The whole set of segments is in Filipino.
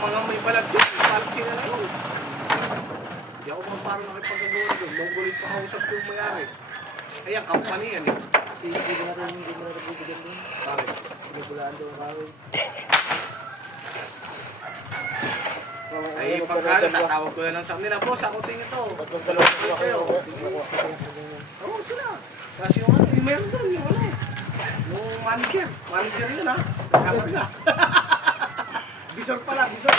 mga may balat yun, balat sila na yun. Hindi ako mga parang nakipagagawa doon. Mongolic pa kausap yung mayari. Ayan, company yan eh. Hindi mo na nabibigyan doon. Bakit? Pinagulaan doon kami. Ay, pagkala, tatawag ko na lang sa kanila. Boss, ako tingin ito. Dalawang ko kayo. Oo, sila. Kasi yung ano, yung meron doon, yung ano. Yung manager. Manager yun ha. Nagkakarga. Bisor pala, bisor.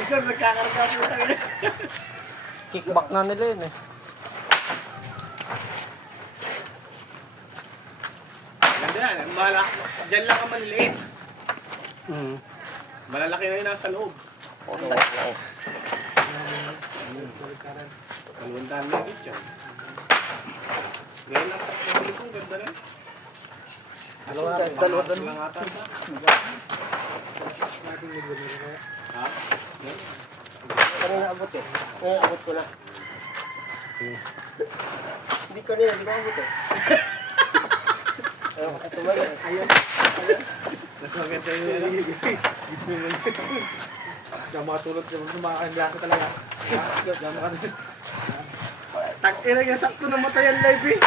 Bisor, nagkakarga po tayo. Kickback na nila yun eh. Ganda yan. Diyan lang ang maliliit. Malalaki na yun nasa loob. Puntang na eh. Kalundaan na yun dyan. Ngayon lang tapos kong ganda rin. Dalawa. Lang ata. Ha? Kanina abot eh. Ngayon abot ko na. Hindi kanina, hindi ko abot eh. Ayaw kasi tumayo eh. Ayun. Mas maganda yun. Diyan makatulog siya. Sumakakandasa talaga. Diyan makatulog. Tag-ina niya, sakto namatay ang live eh.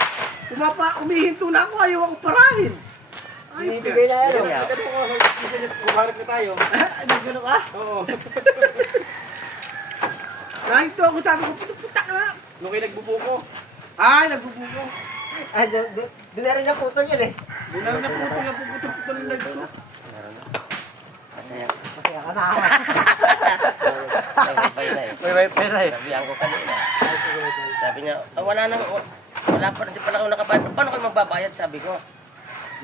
Umihinto na ako, ayaw ako parahin. Binibigay na yan. Ganun ko, isa niya, kumarap na tayo. Nagano ka? Oo. Nahito ako, sabi ko, putak na. Nung kayo nagbubuko. Ay, nagbubuko. Ay, doon na rin yung putol yan eh. Doon na naputol na puputol ng live ko. Masaya. Masaya ka na. May wifi na eh. May wifi na eh. Sabihan ko kanina. Sabi niya, wala pa, hindi pala ako nakabayad. Paano kayo magbabayad? Sabi ko.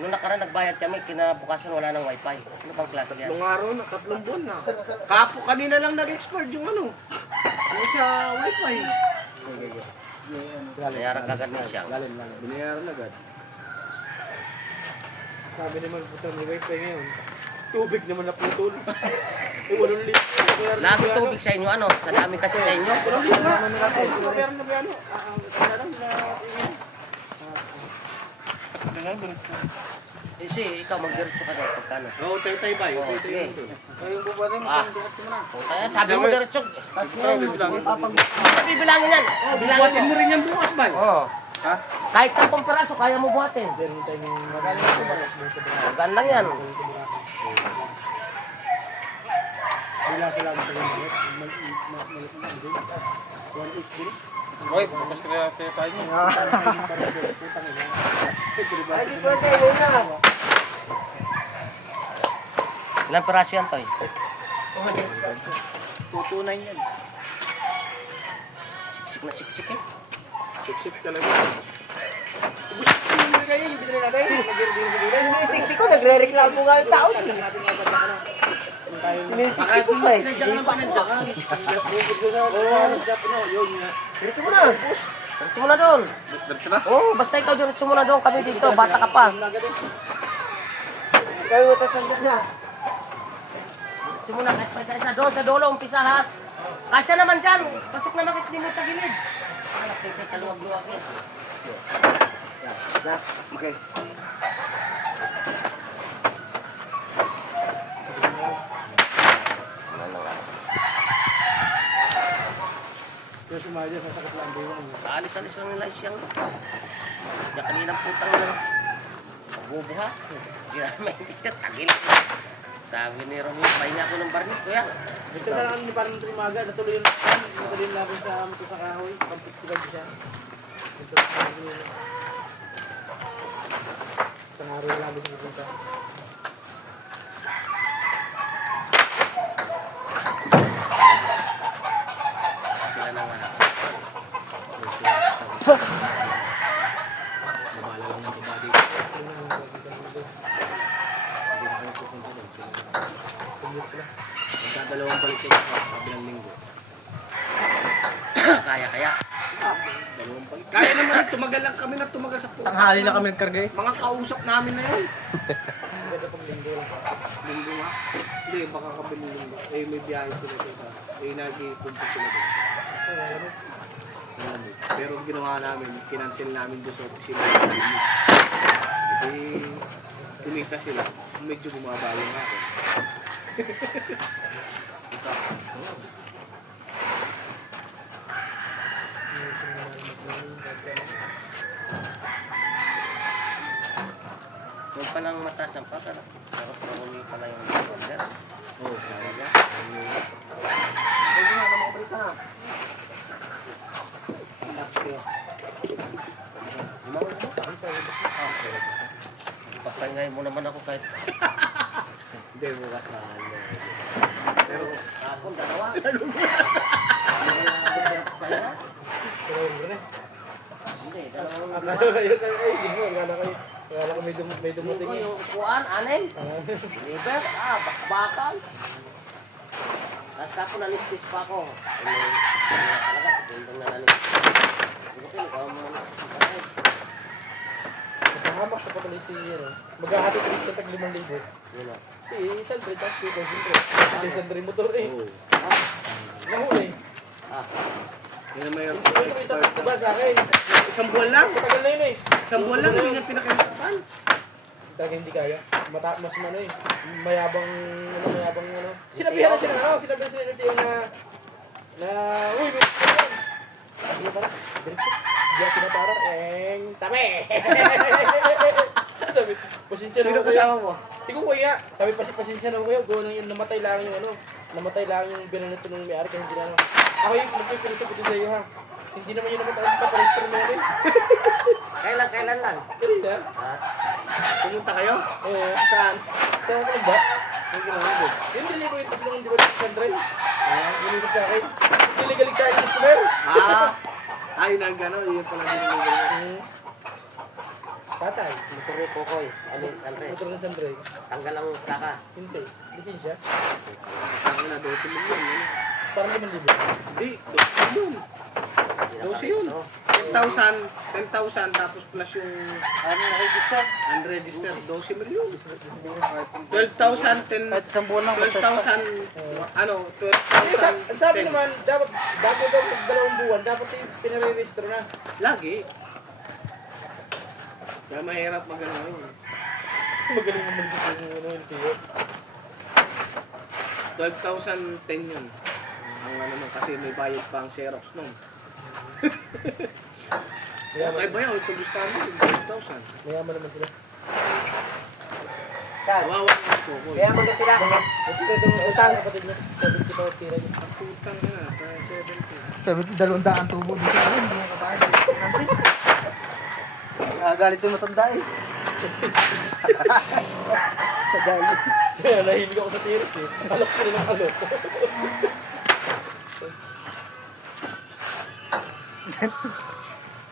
Nung nakaraan nagbayad kami, kinabukasan wala ng wifi. Ano bang klase yan? Tatlong araw na, 3 buwan na. Kapo kanina lang nag-expire yung ano. Yung sa wifi. Bayaran kagad ni siya. Binayaran agad. Sabi naman putol, may wifi ngayon. Tubig naman na putol. Eh, 8 litro. Lahat ng tubig sa inyo, ano? Sa dami kasi sa inyo. Walang libre na. Meron na ba ano? Eh, ikaw mag-diretso ka na pagkano. Oo, tay-tay ba? Oo, sige. Kayong bubuhatin mo, dikat mo na. Kaya sabi mo diretso. Bibilangin yan. Bilangin Buhatin mo. mo rin yan bukas ba? Oo. Ha? Kahit 10 peraso, kaya mo buhatin. Magaling ako ba? Gan lang yan. Bila sila ang pagkakas. Hoy, bukas kaya tayo niya. Ay, di pwede, yun na. Ilang peraso yan, Toy? Tutunay yan. Siksik na siksik eh. Sip-sip talaga. Ubus yung kayo, hindi na natin. Sinisiksik ko, nagre-reklamo nga yung tao. Sinisiksik ko pa eh. Sige pa. Diretso mo na. Diretso mo na doon. Diretso na? Oo, basta ikaw diretso mo na doon. Kami dito, bata ka pa. Kayo tatanda na. Diretso mo na, kahit pa isa-isa doon sa dulo, umpisa ha. Kasya naman dyan. Pasok na makit din mo tagilid. Anak, titay, kaluwag-luwag eh. Okay. Yung sumali sa sakit lang diwan. Alis-alis lang nila siyang. Kaya kaninang putang na. Bubuha. Hindi na maintindihan, tagilid. Sabi ni Romeo, pahinga ako ng barnis, kuya. Ito na lang ni Parang Trimaga, natuloy yung natin sa Mito sa Kahoy. Kampit-tigad siya. Ito isang araw lang namin sa pupunta. Sila na nga. Babala lang ng baba dito. Magdadalawang balik yung kabilang linggo. Kaya. Dalawang balik. Kaya naman tumagal lang kami na tumagal sa puta. Tanghali na kami nagkarga eh. Mga kausap namin na yun. Ganda pang linggo. Linggo nga. Hindi, baka kabilang linggo. Eh, may biyahe sila dito. Eh, nag-iikumpit sila dito. Pero ginawa namin, kinancel namin doon sa opisina. Eh, kumita sila. Medyo bumaba yung akin. Ito. Huwag pa lang mataas ang paka. Pero parang pala yung order. Oo, sabi niya. Huwag na, namakapalit ka na. Papangay mo naman ako kahit Hindi, bukas na. pero hapon, dalawa. Hindi, dalawang Akala ko may dumating Linggo, eh. yung upuan, anim. Liver, bakal. Tapos ako nalistis pa ako. Talaga, sa bundong na nanistis. Hindi ko ikaw mo nalistis pa rin. Nakahamak sa patuloy si, maghahati ka rin sa tag 5,000. Yun o. Si Sandre, tapos si Sandre. Si Sandre motor eh. Ah, Nahuli. ah. Yun ang mayroon. Yung may tatlo ba sa akin? Isang buwan lang. Matagal na yun eh. Isang buwan lang, hindi niya pinakinapan. Talaga hindi kaya. Mas ano eh. Mayabang ano. Sinabihan na sila yung na, uy, may yan. Ano para? Diretso. Diyan pinapara. Tame! Sabi, pasensya na Sino ako kasama mo? Si Kuya. Sabi, pasensya na ako kayo. Gawa lang yung namatay lang yung namatay lang yung binanito ng may-ari kasi hindi na ako yung nagpipilisap ko sa iyo ha. Hindi naman yun namatay. Hindi pa pa-register mo yan eh. Kailan lang? Ganun ha? Ah, Pumunta kayo? Oo, saan? Saan ko lang ba? Yung ginagawa. Yun din ko yung tatlong di ba sa Sandre? Ginigit sa akin. Niligalig sa akin customer. Ay, nagano, yun pala diniligaw. Patay. motor ni Pokoy. Ano yung salre? Motor ng Sandre. Tanggal ang plaka. Hindi. Lisensya. Ang na, 12 million. Parang 5,000. Hindi, 12 million. 12 yun. 10,000 tapos plus yung unregistered 12 million. 12,000, 10, Kahit isang buwan lang. 12,000, ano, Ang sabi 12,000, 10. naman, dapat bago daw mag 2 buwan, dapat pinare-register na. Lagi. Kaya mahirap mag-ano yun. Magaling naman sa LTO. 12,010 yun. Ang ano nun, kasi may bayad pa ang Xerox nun. Okay ba yun? Ito gusto namin yung 12,000. Mayaman naman sila. Kawawa ang Pokoy. Kaya mga sila. Ito itong utang kapatid niya. 70 pa tira niya. Ang putang na, sa 70. 200 tubo dito. Hindi mo kabayan. Galit yung matanda eh. Sa galit. Kaya nahilig ako sa tiris eh. Alok sila ng alok.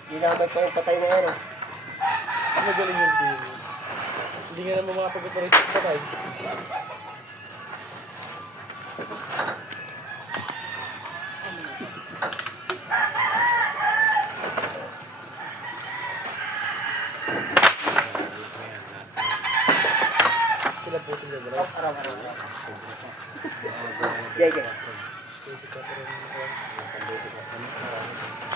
Ginamay ko yung patay na yan. Oh. Magaling yung team. Hindi nga naman makapag-operate sa patay. Sila po sila ba? Yay, yay.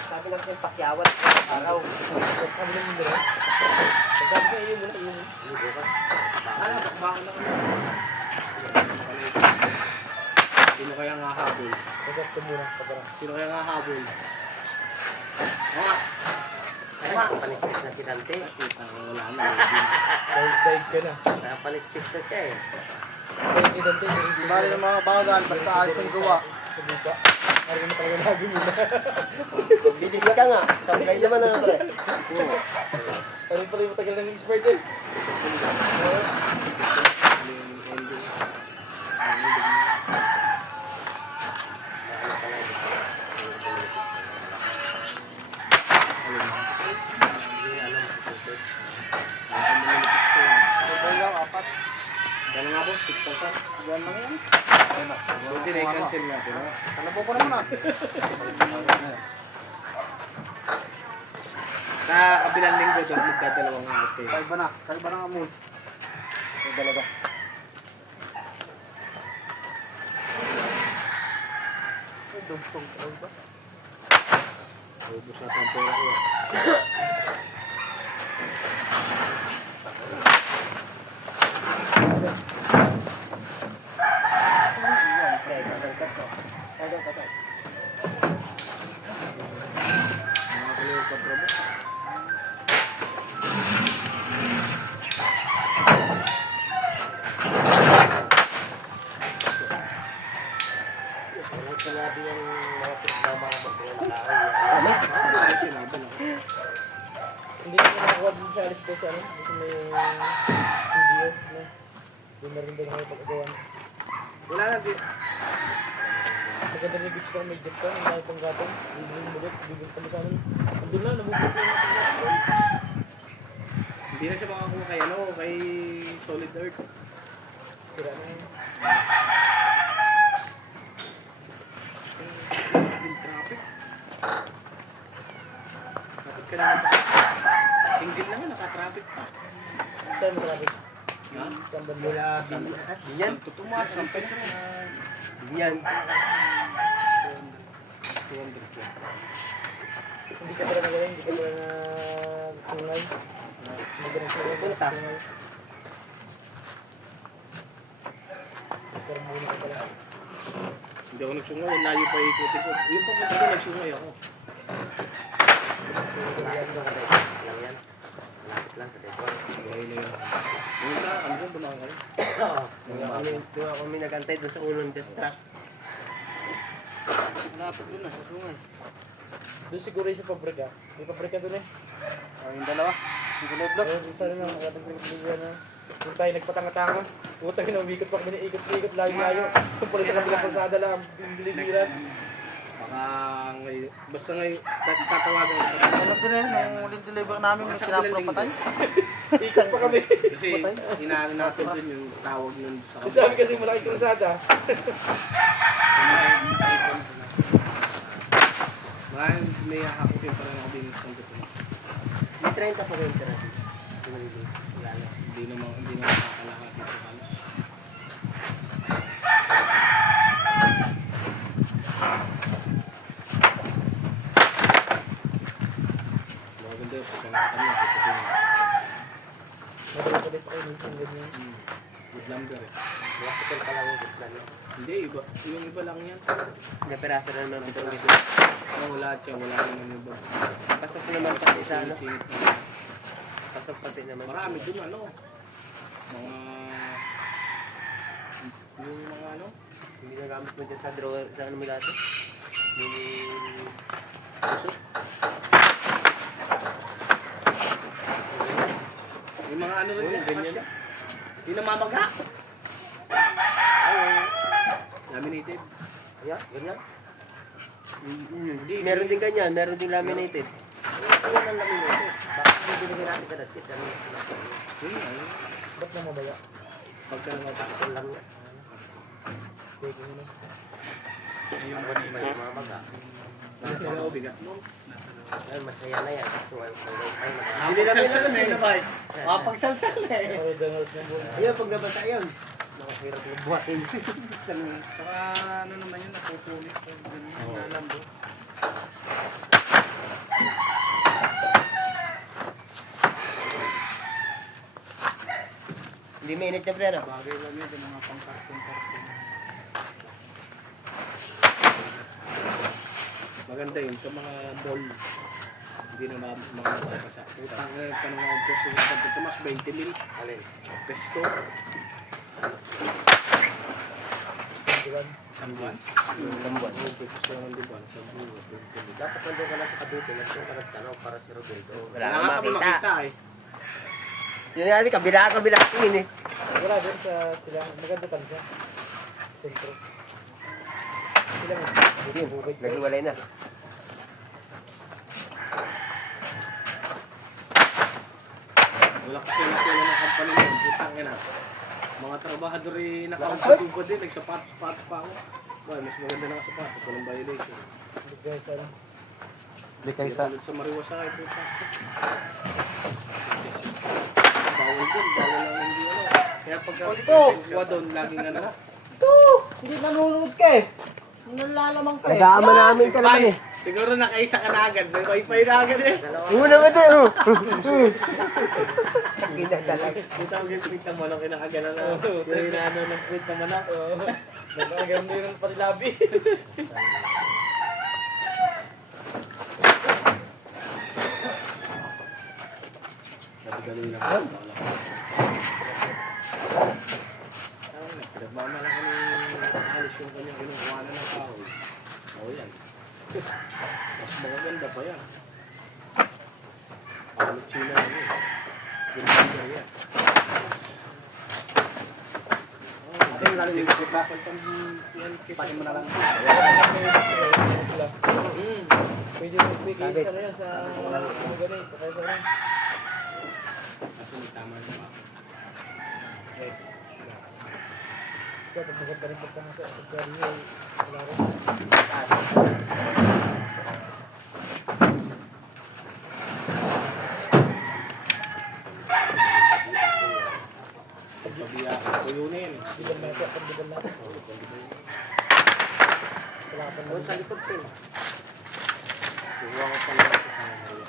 Sabi lang siyang pakyawan. Araw. Sabi lang nila. Sabi sa iyo muna, iyo muna. Ano, bakbakan na kami. Sino kaya nga habol? Sagat ko muna. Pagkara. Sino kaya nga habol? Ay, panistis na si Dante. Kita ko wala na. Dahil ka na. Panistis na siya eh. Dahil ka dante. Bari ng mga bagan, basta ayos ang gawa. Sa buka. Parang mo talaga lagi muna. Bilis ka nga. Sablay naman na pre. Parang pala yung matagal ng expert eh. Kaya nga po, 6,000. Diyan lang yan. Buti na i-cancel natin. Ha? Kalabo ko naman ah. Sa kabilang linggo doon, magdadalawang ate. Kaiba na. Kaiba na nga mo. May dalaga. Ay, dumstong. Kaiba. Ubus natin ang pera ko. Yan, pre. Kalagkat ko. sa alis ko sa ano, kasi may studio, no? Doon na rin doon kayo pag-agawan. Wala na din. Maganda rin gusto ko may jet ka, ang dahil pang gatong, bibili mo ulit, bibili ka mo sa amin. Andun na, nabubuk na yung pang Hindi na siya makakuha kay ano, kay Solid Earth. sira na yun. Yung traffic. Traffic ka naman pa. Single naman, naka-traffic pa. Saan mo traffic? Ha? Saan ba Mula Binyan. Tutumas, sampay ka na. Binyan. 200 ka. Hindi ka pala nagaling, hindi ka pala na sungay. Hindi ka na sungay. Punta. Pero muna ka pala. Hindi ako nagsungay, layo pa ikutin ko. Yung pagpunta ko, nagsungay ako. Malapit lang ka lang yan. Malapit lang ka Buhay na yun. Yung isa, ano yun, dumaan kayo? Oo. Doon kami nagantay doon sa unang jet truck. Malapit yun na, sasungay. Doon siguro yung sa pabrika. May pabrika doon eh. Yung dalawa. Yung kulay blue. Ayun, sana na, makatang pinagpilihan na. Kung tayo nagpatanga-tanga, utang na umikot pa kami, ikot-ikot, layo-layo. Kung pala sa kabilang kalsada lang, bilibiran. Baka ngayon, basta ngayon, tatawagan ko. Ano din eh, nung uling deliver namin, may kinapulong patay. Ikot pa kami. Kasi inaano natin dun yung tawag nun sa Sabi kasi malaking kalsada. Maraming may hakutin pa rin ako din sa gusto. May 30 pa rin tira. Wala na. Hindi naman makakalakati sa halos. Maganda yung pagkakatan niya, pagkakatan niya. Madalit pa kayo minsan ganyan. Good lumber eh. Malapit pa lang yung gitna niya. Hindi, iba. Yung iba lang yan. May peraso na naman ito. Wala siya, wala rin ang iba. Pasok naman pati sa ano. Singit na. Pasok pati naman. Marami dun ano. Mga... Yung mga ano. Hindi nagamit mo dyan sa drawer, sa ano mo lahat. Yung puso. Yung mga ano rin yan. Ganyan. Yung namamaga. Laminated. Yeah, ganyan. Hindi. Meron din ganyan, meron din laminated. Ano ang laminated? Bakit hindi binigyan natin ka natin? Ano? Yun nga, yun. Ba't na mabaya? Pagka namamaga. Ito lang yan. Pwede mo na. Yung Mga baga. nasa loob, bigat mo. Ay, masaya na yan. So, ay, Hindi na salsal na yun, bay. Mapagsalsal na eh. Pero Donald ng buwan. ayun, pag nabasa yun. Nakahirap na buhatin. Saka ano naman yun, napupulit. Nalambo. Hindi mainit na pre, no? Bagay lang yun, yung mga pang-carton-carton. Maganda yun sa mga ball. Hindi na mga mapapasa. Utang na tanong ako po sa Santo Tomas, 20 mil. Alin? Pesto. Isang buwan. Isang buwan. Yung pesto ng diban, sa buwan. Dapat nandun ka lang sa kabute. Nandun ka nagtanaw para si Roberto. Wala Wala kang nga kami makita. makita eh. Yun natin, kabila tingin eh. Wala din sa sila. Maganda pa siya. Sentro. Sila mo. Hindi, nagluwalay na. Wala kasi nakila ng company mo. Isang ina. Mga trabahador rin nakausapin din. Nagsapatos-patos pa ako. Boy, mas maganda na sapatos. Walang violation. Guys, ano? Hindi Kaya sa Mariwasay po pa. Bawal dun, bawal lang hindi ano. Kaya pagka siswa doon, laging ano. Hindi nanonood ka eh. Nalalaman ka eh. Nag-aama namin ka naman eh. Siguro nakaisa ka na agad. May wifi na agad eh. Yung naman din, oh. Kinagalag. Kita mo yung tweet ng manok, kinakaga na na. Yung inaano ng tweet naman ako. Nagkagam din ng patilabi. Sabi lang ako. Pinagmamalaki ni alis yung kanyang kinukuhanan ng kahoy. Oo yan. Mas magaganda pa yan. Alot sila ano eh. malalim. Pakin mo na lang. Pwede may kaya sa yan sa mga ganit. Kaya sa yan. Kasi may tama naman. Kaya pag maganda rin pagkakasa. Pagkari yun. Wala rin. Pagbabiya ka, tuyunin. Diban natin. Pagdiban natin. Wala pa Doon sa naman. likod ko. Kuha ko pala ito sa Maria.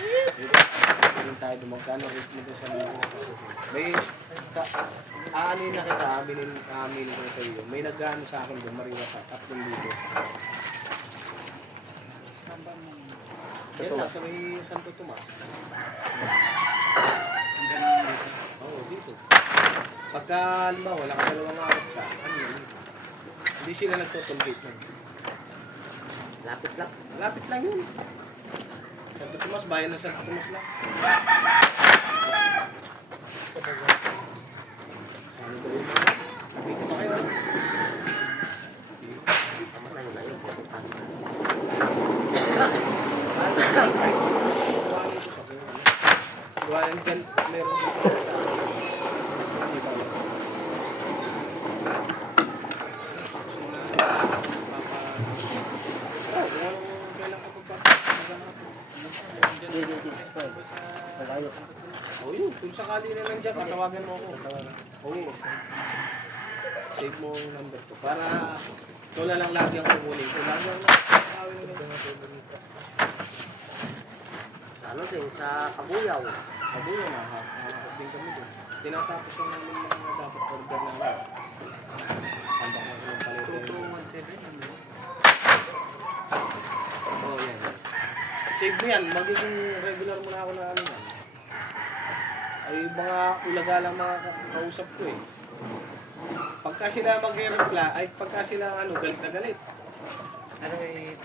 Hindi tayo dumagkano rate mo sa libo. May aanin na kita, aminin ko sa iyo. May nag-ano sa akin doon, Maria, 3,000. Yan lang, sa may Santo Tomas. Oo, dito. Pagka, halimbawa, wala ka dalawang araw sa ano yun. Hindi sila nagtotolgate nun. Lapit lang. Lapit lang yun. Santo Tomas, bayan ng Santo Tomas lang. Ano ba yun? Dito pa kayo. Kamatay na yun. Gawain dyan, meron dito. Oh, yun. Kung sakali na nandiyan ka, tawagan mo ako. Oo. Save mo yung number ko. Para ito na lang lagi ang kukunin ko. Lagi ang nakakawin na lang. Sa ano din, sa Kabuyaw. Kabuyo na, hakakot din kami doon. Tinatapos yung namin mga dapat order namin. Handa ko ng palit. 2217 ano? Oo, yan. Save mo yan. Magiging regular mo na ako na ano yan. Ay, mga ulaga lang mga kausap ko eh. Pagka sila mag-reply, ay pagka sila ano, galit na galit. Ano may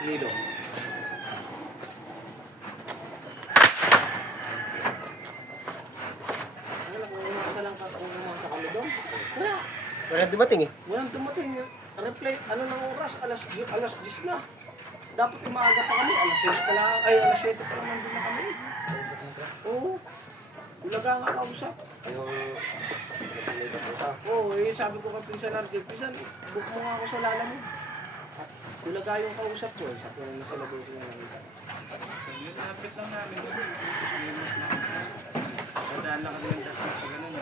Nilo. Wala, kung umasa lang ka, kung umasa kami doon. Wala. Wala dumating eh. Walang dumating yun. Reply, ano ng oras? Alas 10 na. Dapat umaga pa kami. Alas 6 pa lang. Ay, alas 7 pa lang nandun na kami. Oo. Ulaga nga kausap. Yung... Oo, eh, sabi ko kay Pinsan Argel, Pinsan, book mo nga ako sa lala mo. Ulaga yung kausap ko. Sabi ko na sila doon sila nakita. yung lapit lang namin. Limos na. Dadaan lang kami ng dasal pag ganun.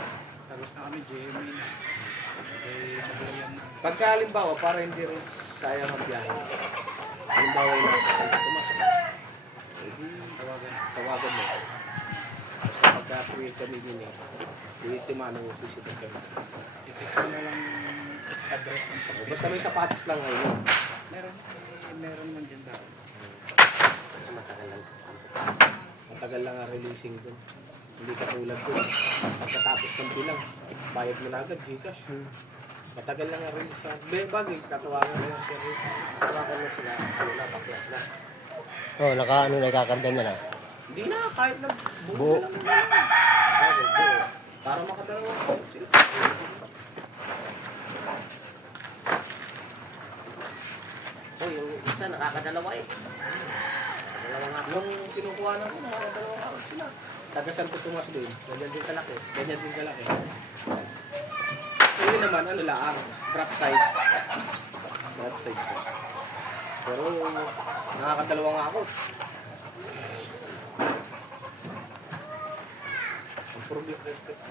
Tapos na kami, GMA. Eh, Kabuyan na. Pagka halimbawa, para hindi rin sayang ang biyahe. Halimbawa yung nasa Santo Tomas. Tawagan mo. Tapos pagka-create kami din eh. Itiman ng susunod kami. I-text mo na lang address ng pag Basta may sapatos lang ngayon. meron man dyan daw. Kasi matagal lang sa Santo. Matagal lang ang releasing dun. Hindi katulad dun. Pagkatapos ng bilang, bayad mo na agad, Gcash. Matagal lang ang release sa... Bagay, tatawagan mo yung sir. Tawagan mo sila. Ano na, paklas na. Oh, ano na ikakarga niya na. Hindi na, kahit na Buo. lang nila. Bagay, buo. Para makadalawa ko sila. Oh, yung isa nakakadalawa eh. Dalawa nga. Yung kinukuha na ko, makakadalawa ka sila. Taga Santo Tomas din. Ganyan din kalaki. Ganyan din kalaki. Hindi naman, ano lang, drop side. Drop side siya. Pero nakakadalawa nga ako. Ang problem,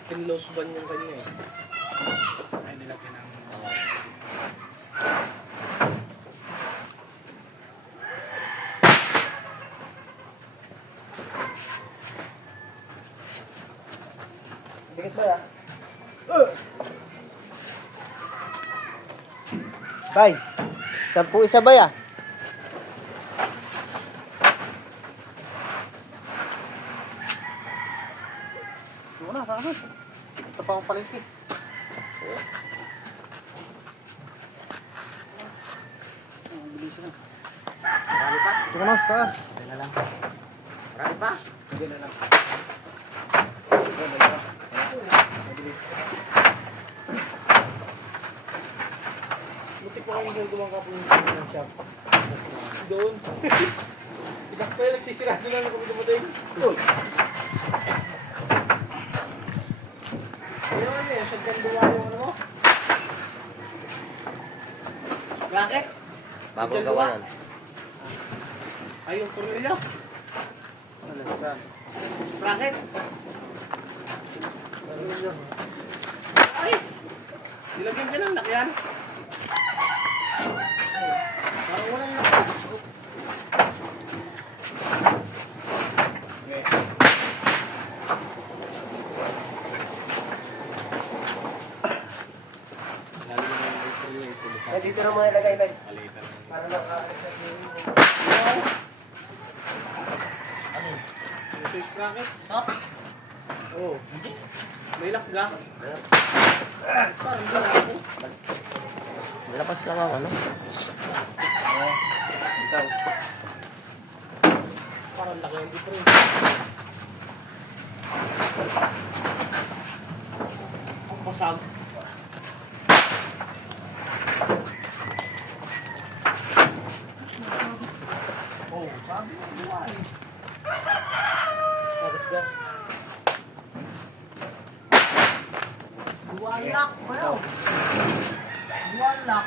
pinlose ban yung kanya eh. Ay, nilagyan ng... Dikit ba ya? Tay, 10 isa ba ya? Ito na, sa akin. Ito pa akong palengke. Ang bilis na. Marami pa? Ito na, taas. Marami pa? Hindi na lang. Buti pa kayo minsan gumagawa po yung shop. Doon. Isang pa yung nagsisirado lang kung dumating. Ayun eh, sa ganduwa yung ano mo. Bakit? Bagong gawa yan. Ay, yung tornilyo. Bakit? Ay! Nilagyan ka ng lakyan. Parang walang lakyan. Okay. Dito na muna ilagay, Tay. Para Yung switch bracket. Oo. May lakga. Parang wala ako. Malapas lang ang ano. Ikaw. Parang laki yung difference. Ang pasag. Oh, sabi mo diba eh. Gas. Dual lock, ano? Dual lock.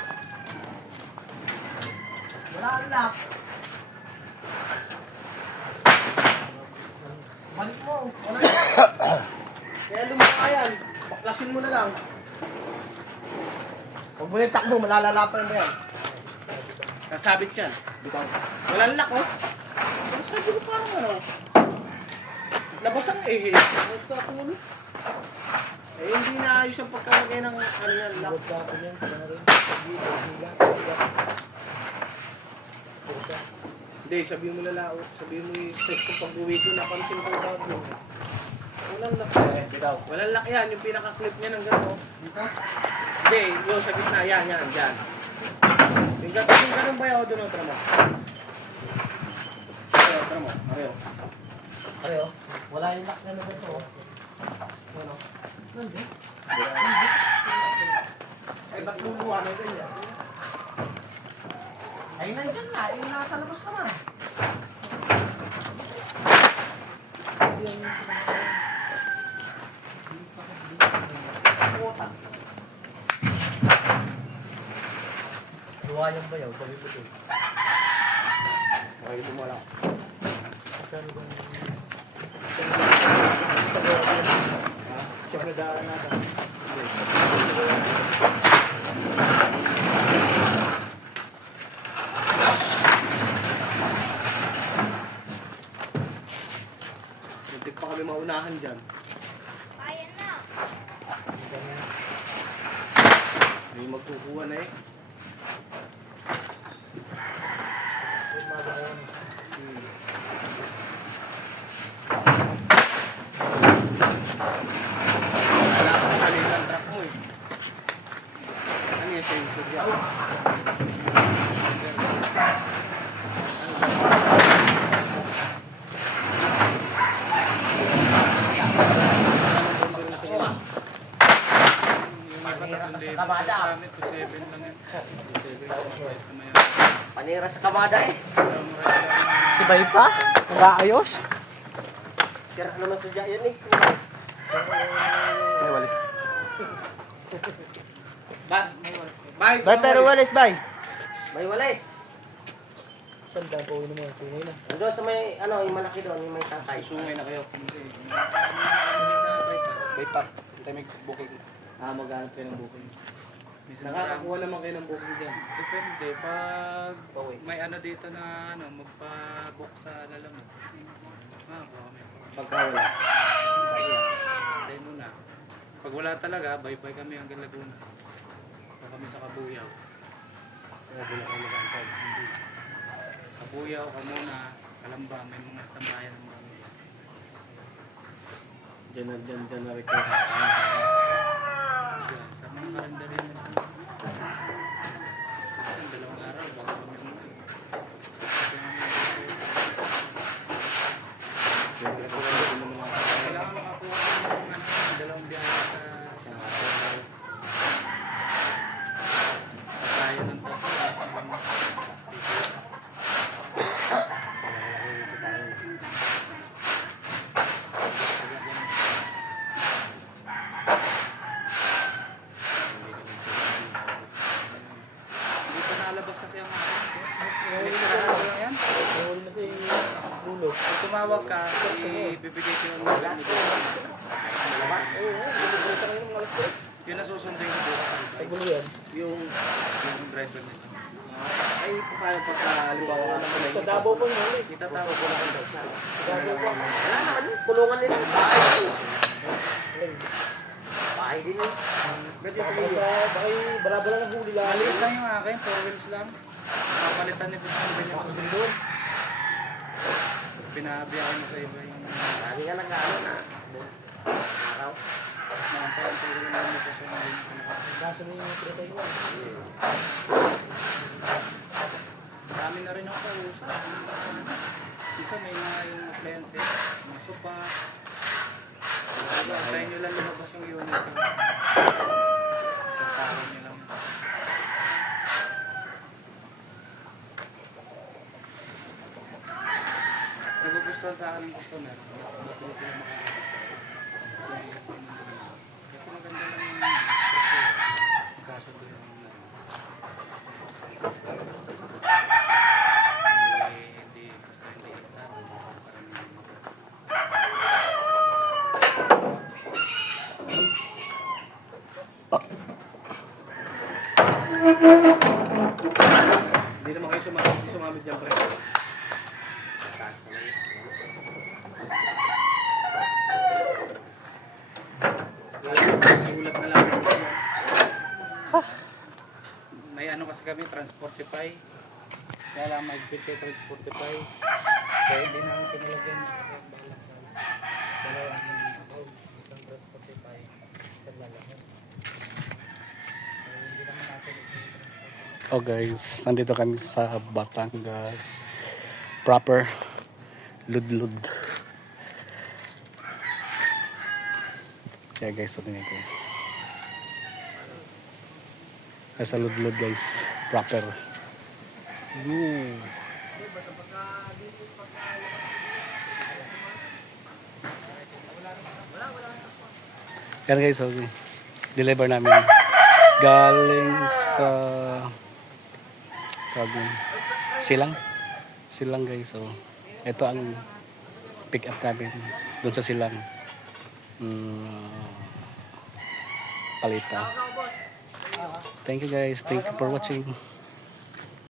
Wala ang lock. Balik mo. Wala lock. Kaya lumaka yan. Baklasin mo na lang. Huwag mo na yung takbo, malalalapan mo yan. Kasabit yan. Bitaw. Walang lock, oh. Pero sabi ko parang ano. Labas ang eh. Eh, hindi na ayos ang pagkalagay ng ano yan, lock. Lagod sa akin yan. Kaya na rin. Hindi, sabihin mo na lao. Sabihin mo yung set ko pag-uwi ko, napansin ko ba mo. Walang lock. Bitaw. Walang lock yan, yung pinaka-clip niya ng gano'n. Dito? Hindi, yung sa gitna, yan, dyan. Yung ganun ba yun, doon, tara mo. Tara mo, ayaw. Ayo, wala yung lock na naman ito. Ano? Hindi. Ay, ba't luluwa na ganyan? Ay, nandyan na. Ay, nasa labas naman. Luwa yung bayaw. Sabi ko ito. Ay, lumala. Siya na daan natin. Muntik pa kami maunahan dyan. May magkukuha na eh. Wala akong kalitan truck mo eh. Ano yung sensor dyan? Kamada. Panira sa kamada eh. Si Bay pa? Nag-aayos? Sira naman sa dyan eh. May walis. Bye! Bay, pero walis, Bay. May walis. Saan daan po naman? Tungay na. Doon sa may, ano, yung malaki doon, yung may tangkay. Sungay na kayo. Bypass. Hintay may booking. Maghanap kayo ng booking. Nakakakuha naman kayo ng booking dyan. Depende. Pag may ano dito na ano, magpa-book sa lalaman. Pagkawala. Tayo muna. Pag wala talaga, bye-bye kami hanggang Laguna. O kami sa Kabuyaw. Kabuyaw, Kamuna, Kalamba, may mga stambayan ng mga nila. Dyan na record. Yan, sa mga karandarin na lang. Isang 2 araw bago kami umuwi. Kailangan makakuha kami Pag tumawag ka, ibibigay ko yung number mo. Yun ang susundin ko bukas. Ay, gulo yan. Yung Driver nito. ay paano pa sa halimbawa Sa Davao po yun ulit. Itatawag ko lang daw. Davao po. Wala naman, kulungan nila. Bahay. Bahay din eh. Bakay bala-bala na huli lang. Maliit lang yung akin, 4 wheels lang. Papalitan ni Pusong ganyan ako doon. Pinabiyahe mo sa iba yung Lagi ka nag-ano na. Araw. naantay ang puro naman ni Pusong ganyan. Kaso na yung tretay mo. Marami na rin ako kausap. Isa may mga yung appliances, mga sopa. Antayin nyo lang lumabas yung unit. Sa tao nyo lang. Nagugustuhan sa akin ng customer. Mabilis sila makakasya. Basta maganda lang yung presyo. Kaso doon yung hindi basta hindi hindi naman kayo sumamit dyan, pre. Taas naman. Sulat na lang. may ano kasi kami, Transportify. Kaya lang mag-fit kay Transportify. Kaya hindi na ako pinalagyan. Dalawang account, isang Transportify, isang lalaki. Hindi naman natin Oh guys, nandito kami sa Batangas. Proper Ludlud. Kaya guys, ito nga guys. Nasa Ludlud guys, proper. Yan guys, okay. Deliver namin. Galing sa Silang guys. So, ito ang pick up namin doon sa Silang. Palita. Thank you guys. Thank you for watching.